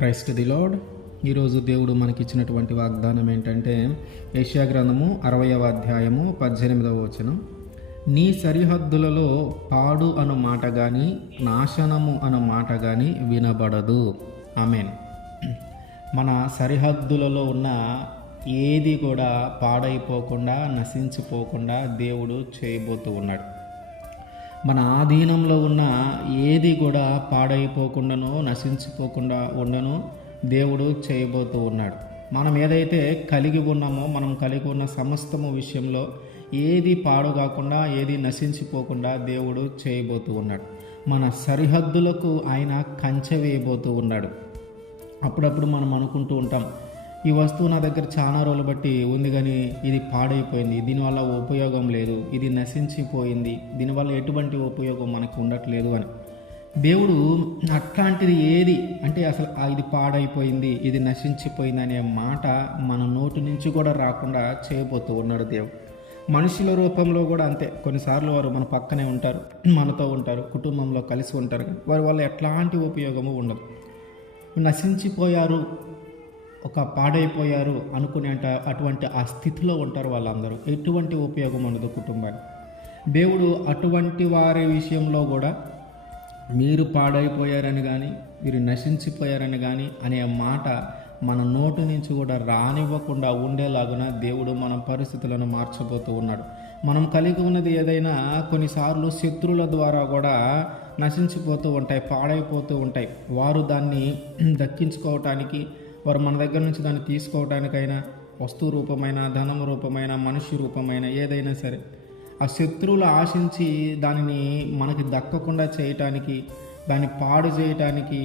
Praise to the lord. ఈరోజు దేవుడు మనకిచ్చినటువంటి వాగ్దానం ఏంటంటే యెషయా గ్రంథము 60వ అధ్యాయము 18వ వచనం. నీ సరిహద్దులలో పాడు అను మాట కానీ నాశనము అను మాట కానీ వినబడదు. ఆమేన్. మన సరిహద్దులలో ఉన్న ఏది కూడా పాడైపోకుండా నశించిపోకుండా దేవుడు చేయబోతూ ఉన్నాడు. మన ఆధీనంలో ఉన్న ఏది కూడా పాడైపోకుండానో నశించిపోకుండా ఉండనో దేవుడు చేయబోతూ ఉన్నాడు. మనం ఏదైతే కలిగి ఉన్నామో, మనం కలిగి ఉన్న సమస్తము విషయంలో ఏది పాడు కాకుండా ఏది నశించిపోకుండా దేవుడు చేయబోతూ ఉన్నాడు. మన సరిహద్దులకు ఆయన కంచె వేయబోతూ ఉన్నాడు. అప్పుడప్పుడు మనం అనుకుంటూ ఉంటాం, ఈ వస్తువు నా దగ్గర చాలా రోజులు బట్టి ఉంది కానీ ఇది పాడైపోయింది, దీనివల్ల ఉపయోగం లేదు, ఇది నశించిపోయింది, దీనివల్ల ఎటువంటి ఉపయోగం మనకు ఉండట్లేదు అని. దేవుడు అట్లాంటిది ఏది అంటే అసలు ఇది పాడైపోయింది, ఇది నశించిపోయింది అనే మాట మన నోటి నుంచి కూడా రాకుండా చేయబోతూ ఉన్నాడు దేవుడు. మనుషుల రూపంలో కూడా అంతే. కొన్నిసార్లు వారు మన పక్కనే ఉంటారు, మనతో ఉంటారు, కుటుంబంలో కలిసి ఉంటారు, వారి వల్ల ఎట్లాంటి ఉపయోగము ఉండదు. నశించిపోయారు, ఒక పాడైపోయారు అనుకునే అటువంటి ఆ స్థితిలో ఉంటారు వాళ్ళందరూ. ఎటువంటి ఉపయోగం ఉండదు కుటుంబానికి. దేవుడు అటువంటి వారి విషయంలో కూడా మీరు పాడైపోయారని కానీ మీరు నశించిపోయారని కానీ అనే మాట మన నోటి నుంచి కూడా రానివ్వకుండా ఉండేలాగున దేవుడు మన పరిస్థితులను మార్చబోతూ ఉన్నాడు. మనం కలిగి ఉన్నది ఏదైనా కొన్నిసార్లు శత్రువుల ద్వారా కూడా నశించిపోతూ ఉంటాయి, పాడైపోతూ ఉంటాయి. వారు దాన్ని దక్కించుకోవటానికి, వారు మన దగ్గర నుంచి దాన్ని తీసుకోవటానికైనా, వస్తువు రూపమైన, ధనం రూపమైన, మనిషి రూపమైన ఏదైనా సరే, ఆ శత్రువులు ఆశించి దానిని మనకి దక్కకుండా చేయటానికి, దాన్ని పాడు చేయటానికి,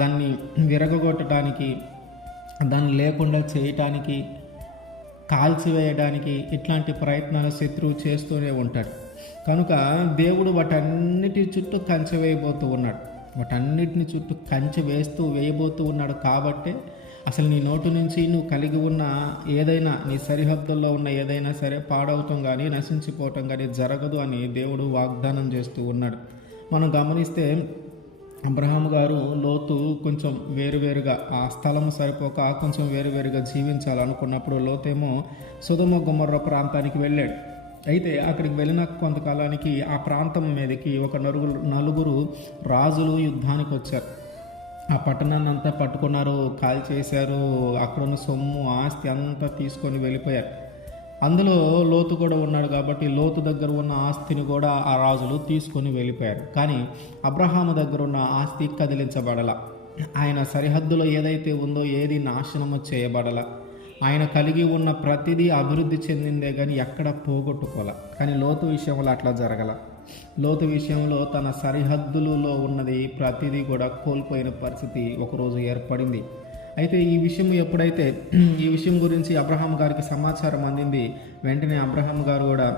దాన్ని విరగొట్టడానికి, దాన్ని లేకుండా చేయటానికి, కాల్చివేయడానికి ఇట్లాంటి ప్రయత్నాలు శత్రువు చేస్తూనే ఉంటాడు. కనుక దేవుడు వాటన్నిటి చుట్టూ కంచె వేయబోతూ ఉన్నాడు. వాటన్నిటిని చుట్టూ కంచె వేయబోతూ ఉన్నాడు. కాబట్టే అసలు నీ నోటి నుంచి నువ్వు కలిగి ఉన్న ఏదైనా, నీ సరిహద్దుల్లో ఉన్న ఏదైనా సరే పాడవటం కానీ నశించిపోవటం కానీ జరగదు అని దేవుడు వాగ్దానం చేస్తూ ఉన్నాడు. మనం గమనిస్తే అబ్రహాము గారు, లోతు కొంచెం వేరువేరుగా, ఆ స్థలం సరిపోక కొంచెం వేరువేరుగా జీవించాలనుకున్నప్పుడు లోతేమో సొదొమ గొమొర్రా ప్రాంతానికి వెళ్ళాడు. అయితే అక్కడికి వెళ్ళిన కొంతకాలానికి ఆ ప్రాంతం మీదకి ఒక నలుగురు రాజులు యుద్ధానికి వచ్చారు. ఆ పట్టణాన్ని అంతా పట్టుకున్నారు, కాల్ చేశారు, అక్కడున్న సొమ్ము ఆస్తి అంతా తీసుకొని వెళ్ళిపోయారు. అందులో లోతు కూడా ఉన్నాడు కాబట్టి లోతు దగ్గర ఉన్న ఆస్తిని కూడా ఆ రాజులు తీసుకొని వెళ్ళిపోయారు. కానీ అబ్రహాము దగ్గర ఉన్న ఆస్తి కదిలించబడల. ఆయన సరిహద్దులో ఏదైతే ఉందో ఏది నాశనము చేయబడల. ఆయన కలిగి ఉన్న ప్రతిదీ అభివృద్ధి చెందిందే కానీ ఎక్కడ పోగొట్టుకోలే. కానీ లోతు విషయంలో అట్లా జరగల. లోతు విషయంలో తన సరిహద్దులలో ఉన్నది ప్రతిదీ కూడా కోల్పోయిన పరిస్థితి ఒకరోజు ఏర్పడింది. అయితే ఈ విషయం గురించి అబ్రహాం గారికి సమాచారం అందింది. వెంటనే అబ్రహాం గారు కూడా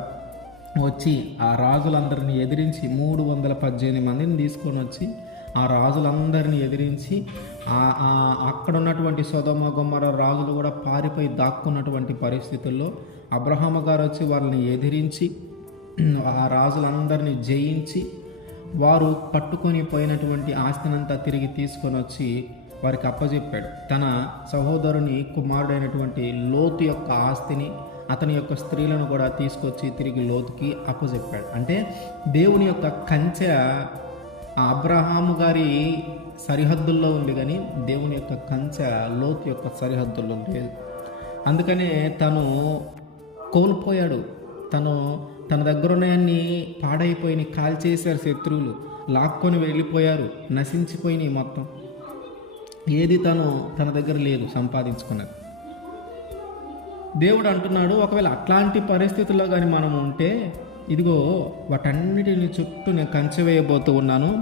వచ్చి ఆ రాజులందరినీ ఎదిరించి 318 మందిని తీసుకొని వచ్చి ఆ రాజులందరినీ ఎదిరించి అక్కడ ఉన్నటువంటి సొదొమ గొమొర్రా రాజులు కూడా పారిపోయి దాక్కున్నటువంటి పరిస్థితుల్లో అబ్రహాము గారు వచ్చి వాళ్ళని ఎదిరించి ఆ రాజులందరినీ జయించి వారు పట్టుకొని పోయినటువంటి ఆస్తినంతా తిరిగి తీసుకొని వచ్చి వారికి అప్పచెప్పాడు. తన సహోదరుని కుమారుడైనటువంటి లోతు యొక్క ఆస్తిని, అతని యొక్క స్త్రీలను కూడా తీసుకొచ్చి తిరిగి లోతుకి అప్పచెప్పాడు. అంటే దేవుని యొక్క కంచె అబ్రహాము గారి సరిహద్దుల్లో ఉంది కానీ దేవుని యొక్క కంచె లోతు యొక్క సరిహద్దుల్లో లేదు. అందుకనే తను కోల్పోయాడు. తన దగ్గర ఉన్నాయన్ని పాడైపోయినాయి, కాల్చేశారు శత్రువులు, లాక్కొని వెళ్ళిపోయారు, నశించిపోయినాయి మొత్తం. ఏది తన దగ్గర లేదు సంపాదించుకున్నది. దేవుడు అంటున్నాడు, ఒకవేళ అట్లాంటి పరిస్థితుల్లో కానీ మనం ఉంటే, ఇదిగో వాటన్నిటిని చుట్టూ నేను కంచె వేయబోతూ ఉన్నాను.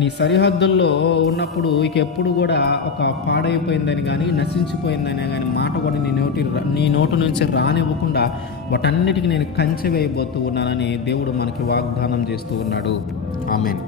నీ సరిహద్దుల్లో ఉన్నప్పుడు ఇక ఎప్పుడు కూడా ఒక పాడైపోయిందని కానీ నశించిపోయిందని కానీ మాట కూడా నీ నోటి నుంచి రానివ్వకుండా వాటన్నిటికీ నేను కంచె వేయబోతూ ఉన్నానని దేవుడు మనకి వాగ్దానం చేస్తూ ఉన్నాడు. ఆమేన్.